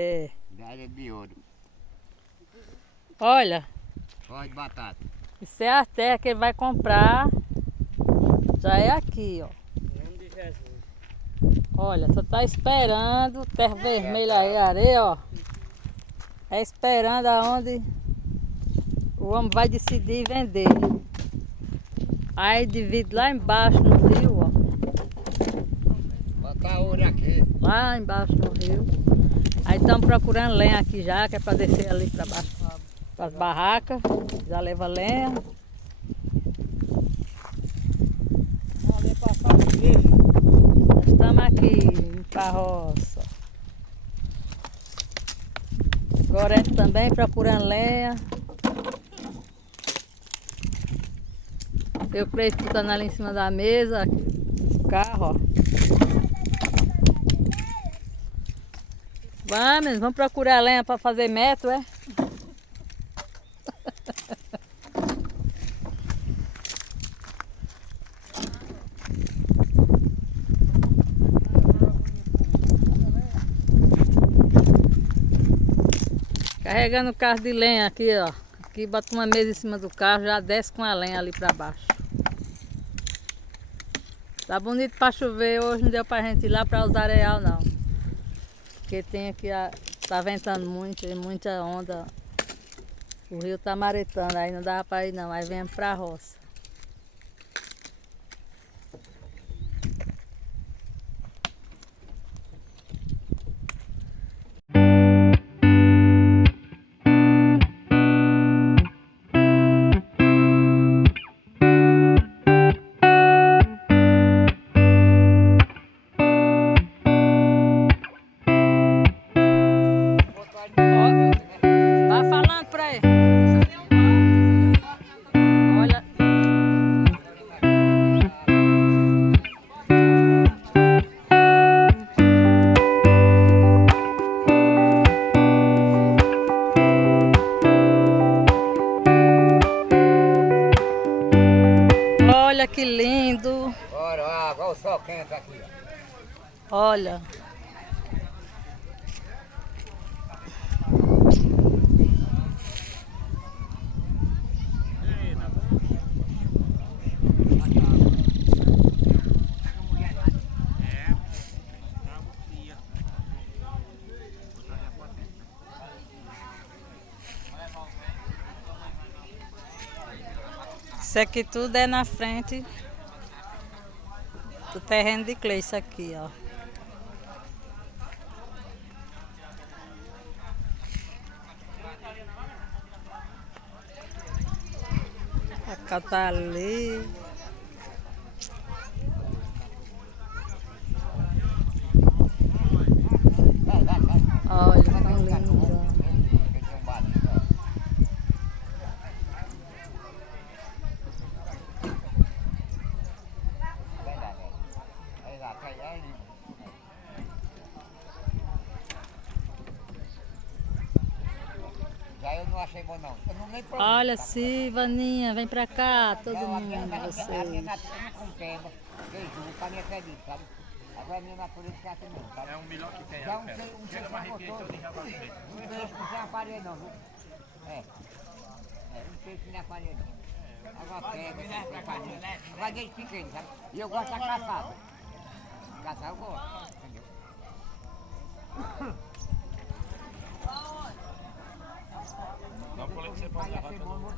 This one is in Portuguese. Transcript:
É. Medalha de ouro. Olha, Pode batata. isso é a terra que ele vai comprar. Já é aqui, ó. Em nome de Jesus. Olha, só tá esperando terra vermelha aí, areia, ó. É esperando aonde o homem vai decidir vender. Aí divide lá embaixo no rio, ó. Botar ouro aqui. Lá embaixo no rio. Aí estamos procurando lenha aqui já, que é para descer ali para baixo, para as barracas. Já leva lenha. Ali passar o trecho. Nós estamos aqui em carroça. Gorete também procurando lenha. Eu creio que tá ali em cima da mesa, o carro, ó. Vamos procurar lenha para fazer metro, é? Carregando o carro de lenha aqui, ó. Aqui bota uma mesa em cima do carro, já desce com a lenha ali para baixo. Tá bonito para chover, hoje não deu pra gente ir lá para os areal não. Porque tem aqui, tá ventando muito, tem muita onda. O rio tá maretando, aí não dava para ir não, aí viemos pra roça. Vai falando pra ele. Olha. Olha que lindo. Bora, olha o sol quente aqui. Olha. Isso aqui tudo é na frente do terreno de Cleide, isso aqui, ó. A cá tá ali. Olha, tão lindo. Já eu não achei bom não. Eu não nem provei. Olha, Silvaninha, vem pra cá, todo Não, mundo, a minha vocês. natureza com tema, queijo, pra mim acredito, sabe? Agora a minha natureza é assim não, sabe? É o melhor que tem. Já um peixe Chega mais arrepia todo e já vai comer. um peixe não tem aparelho não, viu? Um peixe não tem aparelho não. Agora pega, tem aparelho. Agora desde pequeno, sabe? E eu gosto da caçada. Caçar eu gosto, entendeu? Dá um colete que você pode levar todo mundo.